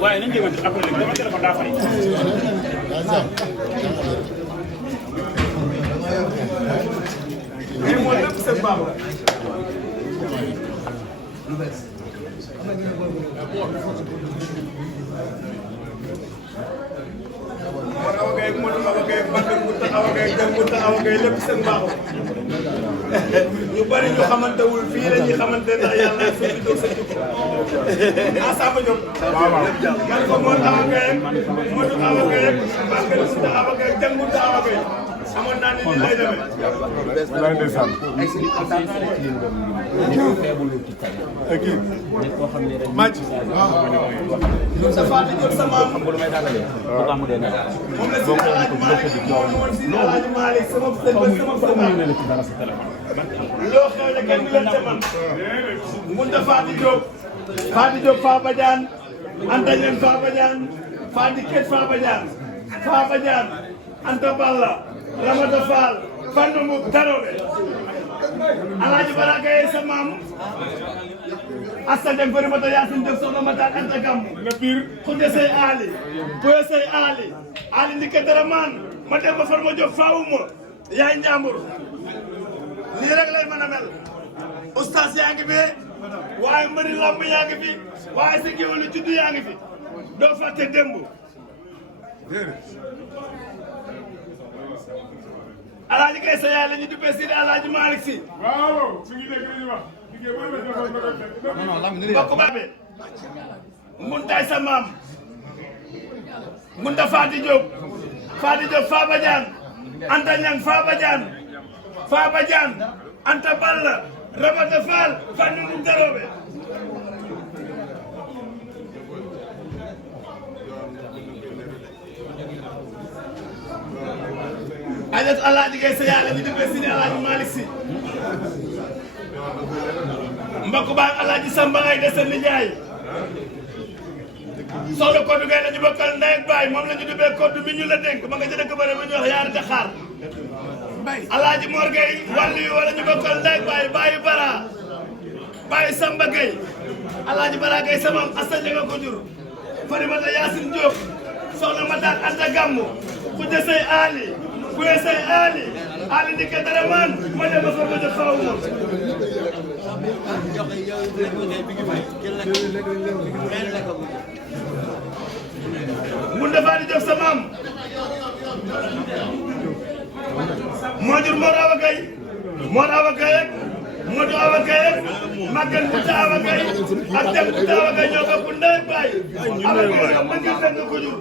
waaye nañ jéem a après dama téléphone daa fay. lii mooy lépp seen baax la. man Awa Gaye Modou Awa Gaye Badou Gouta Awa Gaye Jam Gouta Awa Gaye lépp seen baax la. ñu bari ñu xamantewul fii la ñuy xamante ndax yàlla na fi doog sa jikko. ah Samba Diop. waaw waaw man ko Modou Awa Gaye Modou Awa Gaye Badou Gouta Awa Gaye Jam Gouta Awa Gaye amoon naa ni lay demee. walaay ndeysaan. Math. waaw. sa Fatou Diop sa maam. moom la si Alaaji Malick moom si Alaaji Malick sama loo xew ne kenn du leen ca man. Ngunta Fatou Diop. Fatou Diop Fa Badiane. Anta Dieng Fa Badiane. Fatou Ket Fa Badiane. Fa Badiane. Anta Balla. Ramata Fall. Fann Mbouk Tarobe. Alaaji Baraka ye sa maam. Assa Dem Fari Mata Yacine Diop soxna Matar Anta Gammu. na biir. Khoudia Sey Ali. Boye Sey Ali. Ali Ndike Dara Man. ma dem ba Farma Diop faawuma. yaay Njambur. nii rek lay mën a mel. oustaz yaa ngi fi. waaye mbëri lamb yaa ngi fi. waaye sa géwélu juddu yaa ngi fi. doo fàtte démb. Alaaji Kay sa yaay la ñu duppee Sidi Alaaji Malick Si. waaw su ngi dégg li ñuy wax. mbokk baabe. Nguntaay sa maam. Ngunta Faati Diop. Faati Diop Fa Badiane. Anta Ñang Fa Badiane. Fa Badiane. Anta Balla. Ramata Fall. Fann Mbouk Tarobe. ajat Alaaji Kay sa yaay la ñu duppee Sidi Alaaji Malick Si. mbokk baa Alaaji Samba ngay dese nijaay. soxna Kodou Gaye la ñu bokkal ndey ak baay moom la ñu dubbee Kodou mi ñu la dénk ma nga ca dëkk bëre bu ñu wax yaari Daxaar. Alaaji Mor Gaye wàllu yu wala ñu bokkal ndey ak baay baayu Bara baayu Samba Gaye. Alaaji Bara Gaye sama Assa Ndiaga ko jur. Farimata Yacine Diop soxna Matar Anta Gammu Khoudia Sey Ali Boye Sey Ali Ali Ndike Dara Man ma dem ba fa ma def faaw ma. mun dafa di jox sa maam moo jur Mor Awa Gaye Mor Awa Gaye Modou Awa Gaye Maguette Bouta Awa Gaye ak Dem Bouta Awa Gaye ñoo bokk ndey ak baay ala mbëggeel benn ko jur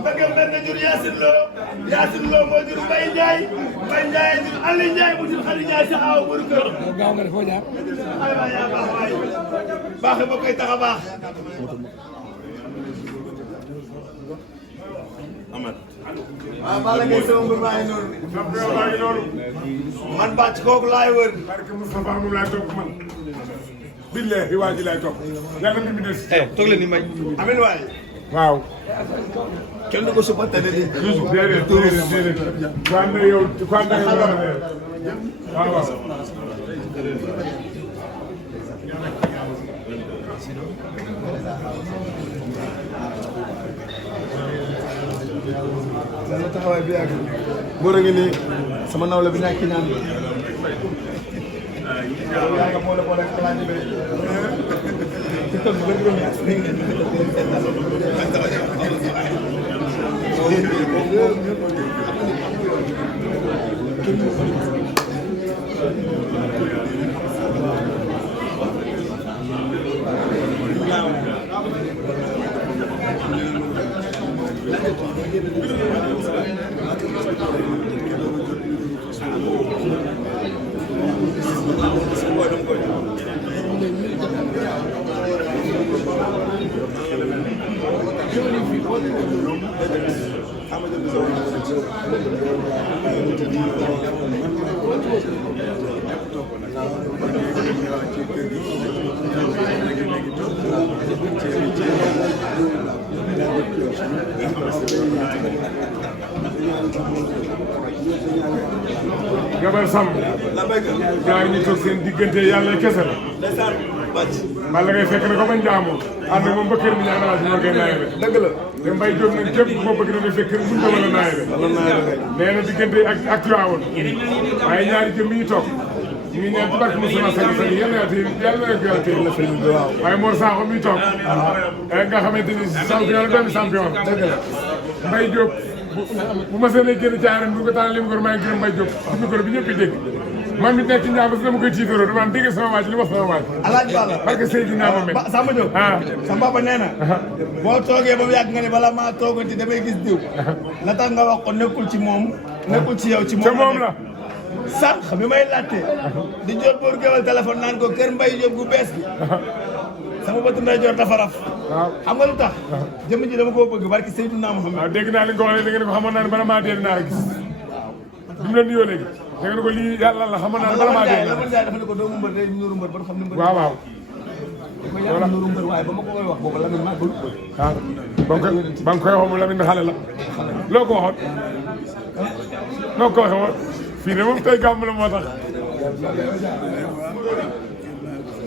mbëggeel benn jur Yacine Lo moo jur Mbaye Ndiaye jur Aliou Ndiaye mu jur Khady Ndiaye si aw bu kër gaaw nga def foo jaar ay waay yaa baax waay baaxe ba koy tax a baax Amad waaw Balla Gaye sama mbir maa ngi noonu man bàcc kooku laay wër barke Moustapha moom laay topp man billahi waa ji laay topp yàlla na bi des toog leen ni may amin waay waaw kenn du ko supporté de déedéet ku ànd ak yow ku ànd ak yow waaw waaw sama taxawaay bi ak góor a ngi nii sama nawle bi nekk naan yàlla moo la boole ak xalaat bi Gabar Samb gaa yi ñu toog seen diggante yàlla kese la Balla Gaye fekk na ko ba njaamu ànd ak moom ba kër mi ñaar naa si ñoo koy naaye be dëgg la te Mbaye Diop nag képp ku ko bëgg na fekk kër buñ ko mën a naaye be nee na diggante ak Tiwaawoon waaye ñaari jëm yi ñu toog ñu ngi ñaan ci barke Moussa Sall yàlla na ko yàlla téye waaye Mor Sakho mi toog nga xamante ni champion la benn champion dëgg la Mbaye Diop bu ma seenee génn ci arène bu ko tànn li mu ko maa ngi gërëm Mbaye Diop ci micro bi ñëpp dégg man mi nekk ci Ndiaye dama koy tiitaroo dama dégg sama waaj li ma sama waaj Alaaji Balla parce que Seydina Mohamed Samba Diop sama papa nee na boo toogee ba mu yàgg nga ne bala maa toogati damay gis diw la tax nga wax ko nekkul ci moom nekkul ci yow ci moom la sànq bi may laajte di jot pour géwal téléphone naan ko kër Mbaye Diop gu bees bi sama bëtu nday jor dafa raf xam nga lu tax jëmm ji dama koo bëgg barki Seydina Mohamed waaw dégg naa li nga ko waxee da ngeen ko xamoon naa ne bala maa dee dinaa la gis bi mu la nuyoo léegi da ngeen ko lii yàlla la xamoon naa ne bala maa dee la man jaay dafa ne ko doomu mbër day nuru mbër ba xam ne mbër waaw waaw ko yàlla nuru mbër waaye ba ma ko koy wax boobu la ma màggul waaw ba nga koy wax mu Lamine xale la loo ko waxoon loo ko waxee woon fii de moom tey gàmm la moo tax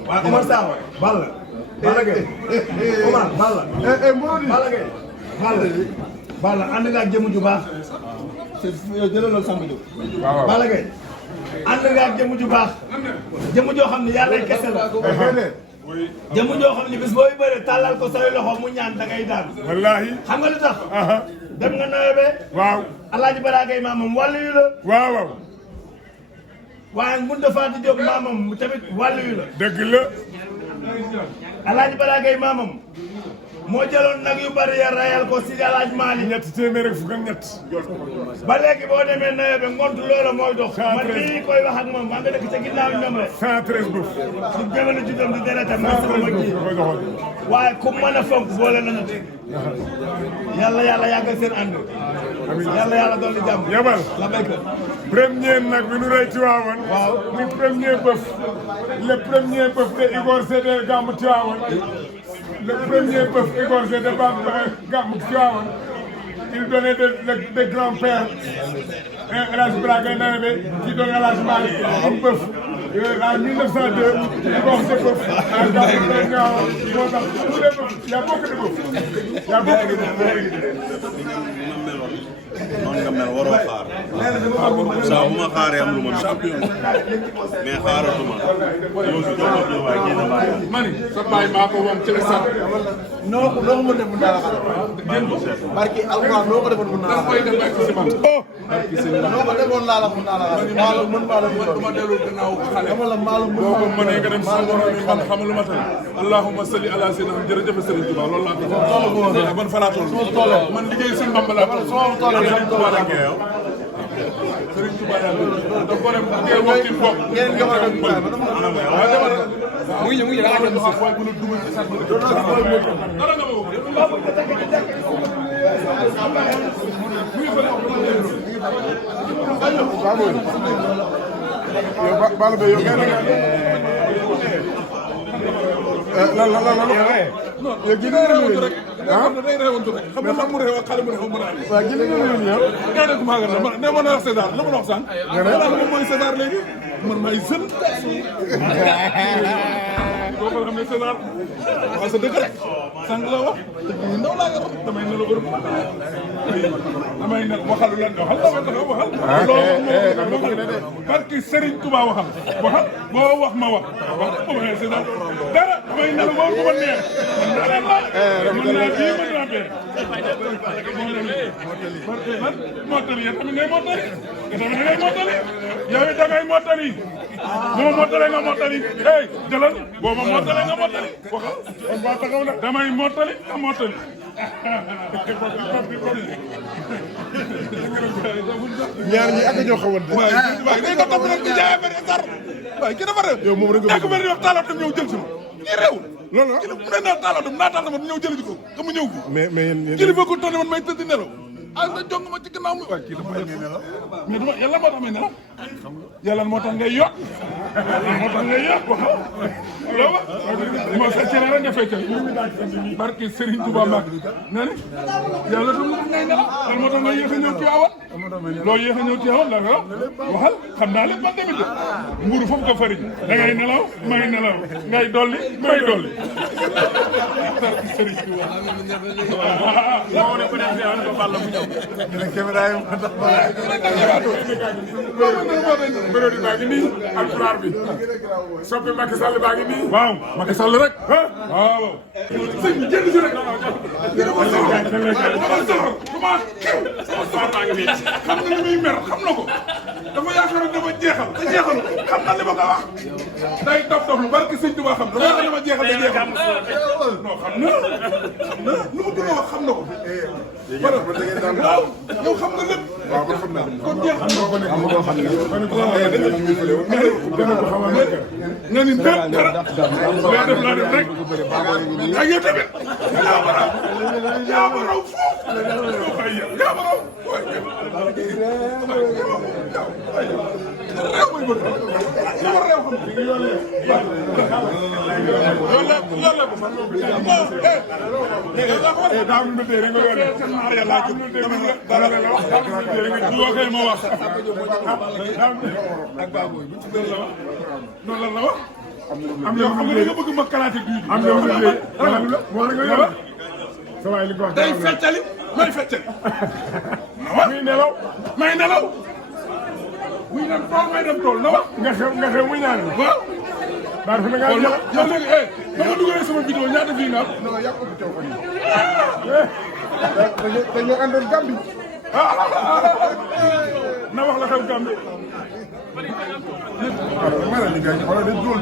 waaw Omar Sakho Balla Balla Gaye Omar Balla Balla Gaye Balla ànd nga ak jëmm ju baax yow jëlal loolu Samba Diop waaw Balla Gaye ànd nga ak jëmm ju baax jëmm joo xam ne yàlla kese la jëmm joo xam ne bis booy bëre tàllal ko say loxo mu ñaan da ngay daan wallaahi xam nga lu tax dem nga nawet waaw Alaaji Bara Gaye maamam wàllu yu la waaw waaw waaye Ngounda Fatou Diop maamam tamit wàllu yu la dëgg la Alaaji Bara Gaye maamam moo jëloon nag yu bari ya rayal ko si Alaaji Maali ñett téeméer ak fukk ak ñett ba léegi boo demee nawet bi ngont loola mooy dox man mii koy wax ak moom maa nga dëkk ca ginnaaw ñoom rek 113 bëf di jëmale ci doom di deretam ma sama ji waaye ku mën a fonk boole nañu yàlla yàlla yàggal seen ànd yàlla yàlla dolli jàmm yabal la béykat premier nag bi nu rëy Tiwaawan waaw muy premier bëf le premier bëf de Igor Sédé gàmmu Tiwaawan le premier bëf Igor Sédé gàmmu Tiwaawan il donnait de grand-père El Hadj Bara Gaye Nawe qui donne El Hadj Malick un bëf en 1902 Igor Sédé bëf en gàmmu Tiwaawan moo tax tous les bëf y a beaucoup de bëf y a beaucoup de bëf noonu nga mel waroo xaar saa bu ma xaaree am lu ma champion mais xaaratuma yow si jox ko waaye génn bàyyi mani sa bàyyi maa ko moom ci la sax noo ko mën def mën naa la xaar barki alquran noo ko defoon mën naa la xaar noo ko defoon laa la mën naa la xaar maa la mën maa la mën dama dellu gannaaw xale dama la maa la mën boo ko mënee nga dem si borom bi man xamal lu ma tal allahumma salli ala sayyidina jërëjëf Serigne Touba loolu laa tax man fa laa toll man liggéey Serigne Bamba laa toll Serigne Touba laa koy Serigne Touba laa da ko dem ngeen wax ci bopp ngeen joxe dem muy ñëw da nga dem ci way bu la dugal ci sax dara nga yow Balla Beye yow lan yow gis nga rek ah day reewantu rek xam nga mu reew ak xale mu reew mu reew waaw gis nga ñu yow kay rek ma nga ne ma wax César la ma wax sànq moom mooy César léegi man maay jeune doo ko xam ne César waaw sa dëgg rek sànq la wax dëgg ndaw laa nga wax damay ne la bërëb damay ne waxal lan waxal barki Serigne Touba waxal boo wax ma wax César dara damay ne la boo ko neex man naa bii mën naa bee mottali yéen tamit ngay mottali yow it da ngay mottali boo mottalee nga mottali hey jëlal boo ma mottalee nga mottali waxal kon ba taxaw na damay mottali nga mottali ñaar ñi ak ñoo xamante ne. waaye day ko topp rek di jaay affaire yi sar waaye ki dafa réew. yow moom rek nga bëgg di wax taalaatam ñëw jël si ma kii réew. loolu la mu ne naa taalaatam naa tax ma ñëw jëli ko nga mu ñëw fi. mais yéen kilifa ko toll man may tëdd nelaw ah nga jong ma ci gannaaw mi waaye kii dafa nelaw mais dama yàlla moo tax may nelaw yàlla moo tax ngay yokk moo tax ngay yokk waxal loolu moo feccee rek nga feccee barke Serigne Touba Mbacke nga ne yàlla tam moo tax ngay nelaw loolu moo tax nga yéex a ñëw Tiwaawan loolu yéex a ñëw Tiwaawan la waxal xam naa lépp man tamit mburu foofu ko fariñ da ngay nelaw may nelaw ngay dolli may dolli barke Serigne Touba caméra yi ma tax mbërëb baa ngi nii alpulaar bi soppi Macky Sall baa ngi nii waaw Macky Sall rek waaw sëñ bi jënd si rek dama soxor comment xew sama soxor baa ngi nii xam nga li muy mer xam na ko dafa yaakaar ne dama jeexal te jeexalu xam na li ma ko wax day dof dof lu barki sëñ Tuubaa xam dama dama jeexal te jeexal non xam na lu mu bëgg a wax xam na ko waaw yow xam nga lépp waaw man xam naa kon jeex nga ni dara dara laa def rek ak yow tamit yaa ma raw foofu yaa ma raw réew mooy bët sama réew xam loolu la ko fan daa am lu tee rek nga doon yàlla dara la wax du waxee ma wax ak baboy bu ci la wax noonu la wax am na xam nga da nga bëgg ma kalaate du am na wax mo nga yow sa way li ko wax day feccali may feccali muy nelaw may nelaw muy dem tool may dem tool na wax nga xew muy ñaan waaw daal fa nga yow léegi ba nga dugalee sama vidéo ñaata fii nga am non yàq ko coow ko ni dañoo àndoon Gambi na wax la xew Gambi mara ni gañ wala dañ dul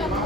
Đây